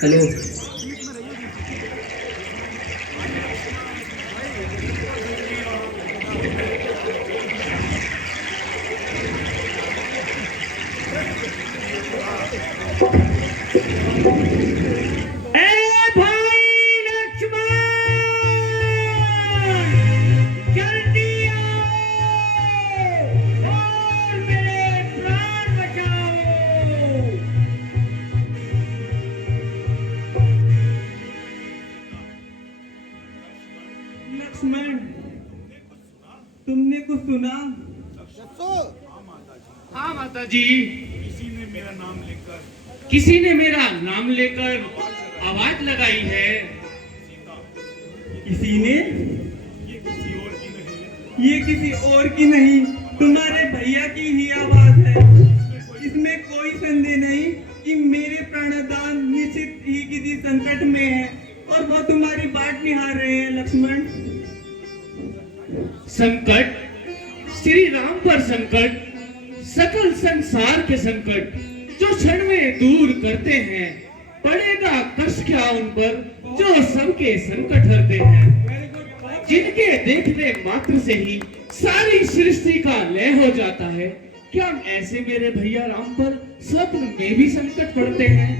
Hello. ए भाई लक्ष्मण, जल्दी आओ और मेरे प्राण बचाओ। लक्ष्मण, तुमने कुछ सुना? हाँ माता जी, किसी ने मेरा नाम लेकर किसी ने मेरा नाम लेकर आवाज लगाई है। किसी ने? ये किसी और की नहीं, ये किसी और की नहीं, तुम्हारे भैया की ही आवाज है। इसमें कोई संदेह नहीं कि मेरे प्राणदान निश्चित ही किसी संकट में है और वो तुम्हारी बाट निहार रहे हैं लक्ष्मण। संकट? श्री राम पर संकट? सकल संसार के संकट जो क्षण में दूर करते हैं, पड़ेगा कष्ट क्या उन पर जो सबके संकट हरते हैं, जिनके देखने मात्र से ही सारी सृष्टि का लय हो जाता है। क्या ऐसे मेरे भैया राम पर स्वप्न में भी संकट पड़ते हैं?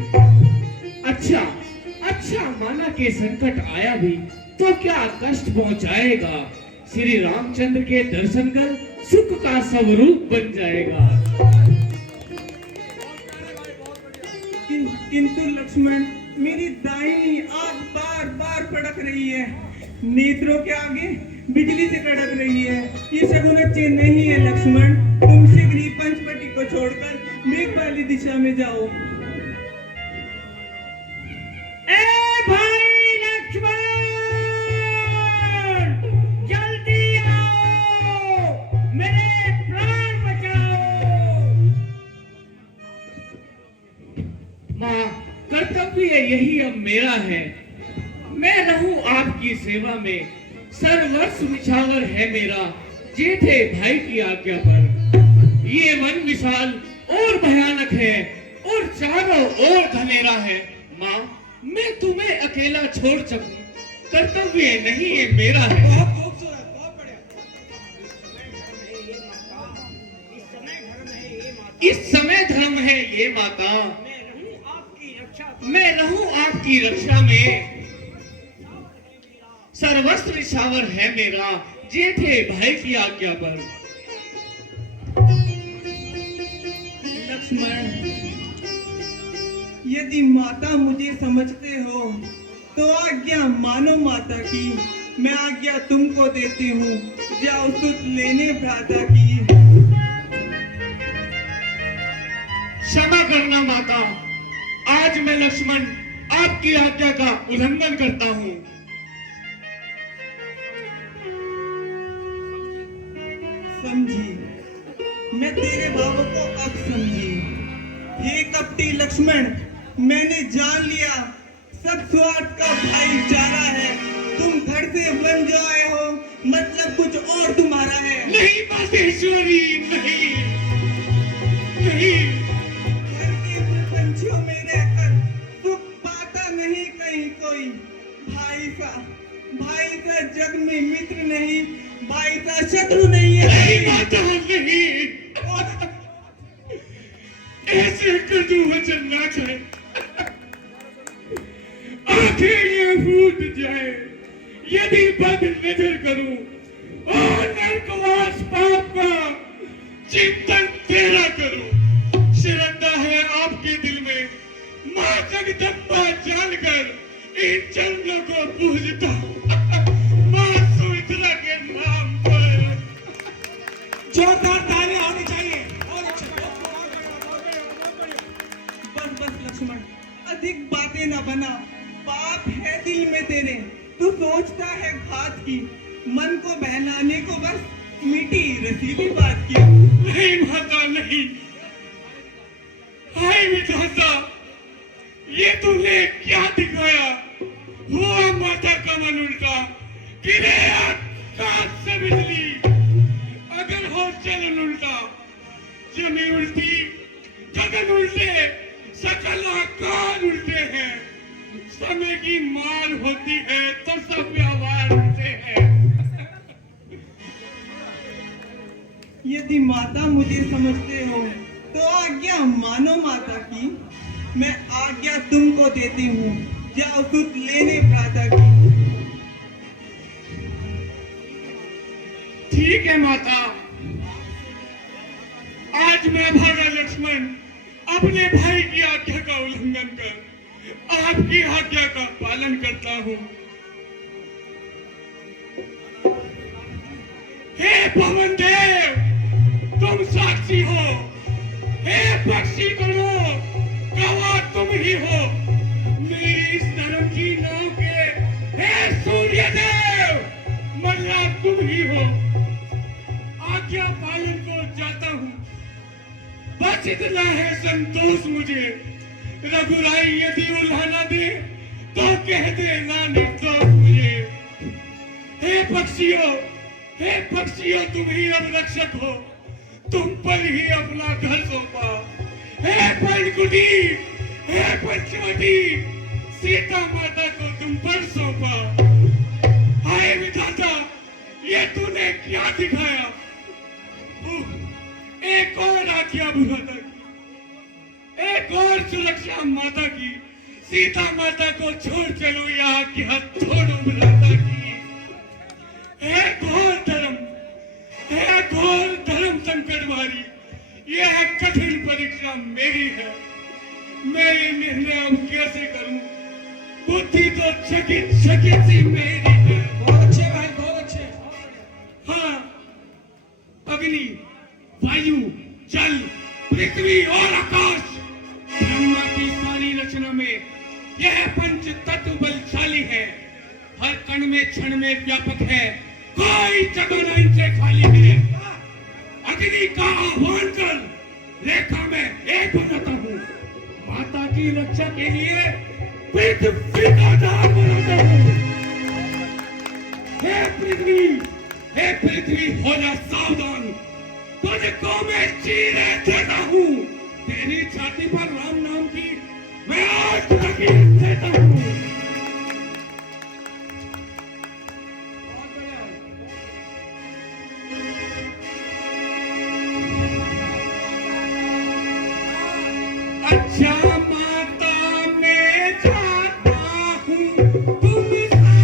अच्छा अच्छा, माना के संकट आया भी तो क्या कष्ट पहुंचाएगा? श्री रामचंद्र के दर्शन कर सुख का स्वरूप बन जाएगा। किंतु लक्ष्मण, मेरी दाहिनी आंख बार बार फड़क रही है, नेत्रों के आगे बिजली से कड़क रही है। ये शगुन अच्छे नहीं है लक्ष्मण। तुम शीघ्र ही पंचवटी को छोड़कर मेघ वाली दिशा में जाओ। ए भाई लक्ष्मण, जल्दी आओ, मेरे प्राण बचाओ। माँ, कर्तव्य यही अब मेरा है। मैं रहूं आपकी सेवा में, सर्वस्व निछावर है मेरा जेठे भाई की आज्ञा पर। ये वन विशाल और भयानक है और चारों ओर घनेरा है। माँ, मैं तुम्हें अकेला छोड़ सकूं, कर्तव्य नहीं ये मेरा है। बहुत खूबसूरत, बहुत बढ़िया। इस समय धर्म है ये माता, मैं रहूं आपकी रक्षा में। सर्वस्व निछावर है मेरा जेठे भाई की आज्ञा पर। लक्ष्मण, यदि माता मुझे समझते हो तो आज्ञा मानो माता की। मैं आज्ञा तुमको देती हूँ, जाओ सुध लेने भ्राता की। क्षमा करना माता, आज मैं लक्ष्मण आपकी आज्ञा का उल्लंघन करता हूँ। समझी, मैं तेरे भावों को अब समझी। हे कपटी लक्ष्मण, मैंने जान लिया सब स्वार्थ का भाईचारा है। तुम घर से बन जो आए हो, मतलब कुछ और तुम्हारा है। नहीं मातेश्वरी, नहीं नहीं। घर के पंछियों में रहकर सुख पाता नहीं कहीं कोई। भाई सा जग में मित्र नहीं, भाई सा शत्रु नहीं है। नहीं माता, नहीं। ऐसे कटु वचन ना कहे, आंखें ये फूट जाए यदि बद नजर करूं और नरकवास पाप का चिंतन तेरा करूं। शरदा है आपके दिल में, मां जगदम्बा जानकर इन चरणों को पूजता हूं। मां सुमित्रा के नाम पर जोरदार तालियां होनी चाहिए। बस लक्ष्मण, अधिक बातें न बना। पाप है दिल में तेरे, तू सोचता है घात की। मन को बहलाने को बस मीठी रसीली बात की। नहीं माता, नहीं। हाय विधाता, ये तूने क्या दिखाया? हुआ माता का मन उल्टा, गिरे आकाश से बिजली। अगर हो चलन उल्टा, जमीन उल्टी, गगन उल्टे, सकल आकार उल्टे हैं। समय की मार होती है तो सब व्यवहार होते हैं। यदि माता मुझे समझते हो तो आज्ञा मानो माता की। मैं आज्ञा तुमको देती हूँ, जाओ सुध लेने भ्राता की। ठीक है माता, आज मैं भागा लक्ष्मण अपने भाई की आज्ञा का उल्लंघन कर आपकी आज्ञा का पालन करता हूँ। हे पवन देव, तुम साक्षी हो। हे पक्षी करो, गवाह तुम ही हो। मेरी इस धर्म की नाव के हे सूर्य देव, मल्ला तुम ही हो। आज्ञा पालन को जाता हूँ, बस इतना है संतोष मुझे। रघुराई यदि उल्हाना दे तो कह देना निर्दोष मुझे। हे पक्षियों तुम ही अब रक्षक हो, तुम पर ही अपना घर सौंपा। हे पंचकुटी, हे पंचवटी, सीता माता को तुम पर सौंपा। हाय विधाता, ये तूने क्या दिखाया? एक और आज्ञा बुलाता की, एक और सुरक्षा माता की। सीता माता को छोड़ चलो या आज्ञा छोड़ो बुलाता की। हे घोर धर्म संकट वाली, यह कठिन परीक्षा मेरी है। मैं ये निर्णय अब कैसे करूं? बुद्धि तो चकित सी मेरी है। बहुत अच्छे भाई, बहुत अच्छे। हाँ, अग्नि, वायु, जल, पृथ्वी और आकाश, ब्रह्मा की सारी रचना में यह पंच तत्व बलशाली है। हर कण में क्षण में व्यापक है, कोई जगह न इनसे खाली है। अग्नि का आह्वान कर रेखा में एक बनाता हूँ, माता की रक्षा के लिए पृथ्वी का द्वार बनाता हूँ। हे पृथ्वी हो जा सावधान, तुझको मैं चीरे देता हूँ। तेरी छाती पर राम नाम की मैं आज लकीर देता हूँ। अच्छा माता मैं जाता हूँ, तुम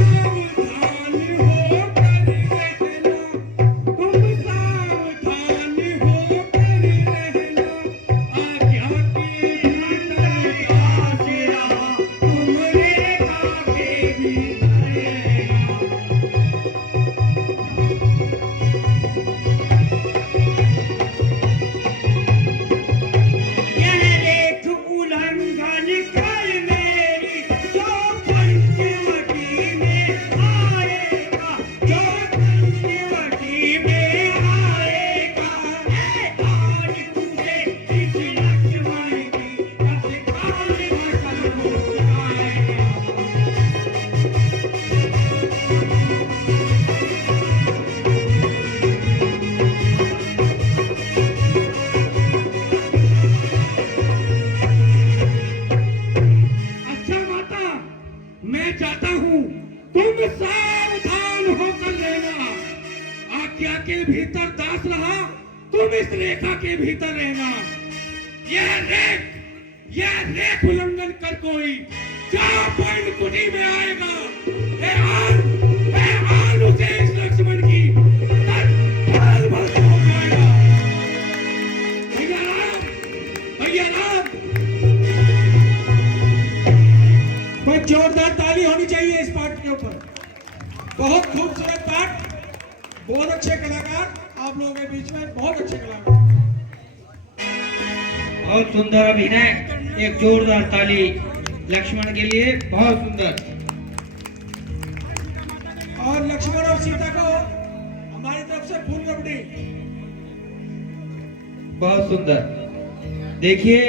सावधान होकर रहना, तुम सावधान होकर रहना। आज्ञा के भीतर आके रहा, तुम रेखा के भीतर रहना। यह रेख उल्लंघन कर मेरी, जो पंचवटी में आएगा, जो पंचवटी में आएगा। आज तुझे इस लक्ष्मण की तत्काल वचन आएगा। अच्छा माता, मैं चाहता हूँ तुम सावधान होकर रहना। आज्ञा के भीतर दास रहा, तुम इस रेखा के भीतर रहना। यह रेख उल्लंघन कर कोई जो पंचकुटी में आएगा, हे आन उसे इस लक्ष्मण की तत्काल भस्म हो जाएगा। भैया राम, कोई जोरदार ताली होनी चाहिए इस पाठ के ऊपर। बहुत खूबसूरत पाठ, बहुत अच्छे कलाकार आप लोगों के बीच में, बहुत अच्छे कलाकार। बहुत सुंदर अभिनय, एक जोरदार ताली लक्ष्मण के लिए, बहुत सुंदर। और लक्ष्मण और सीता को हमारी तरफ से फूल रबड़ी। बहुत सुंदर। देखिए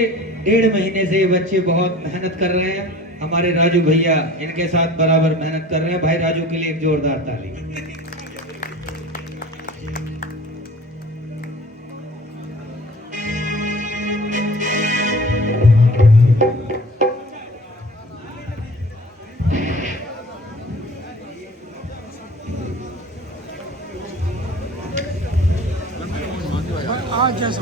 1.5 महीने से ये बच्चे बहुत मेहनत कर रहे हैं। हमारे राजू भैया इनके साथ बराबर मेहनत कर रहे हैं। भाई राजू के लिए एक जोरदार ताली। आज जैसा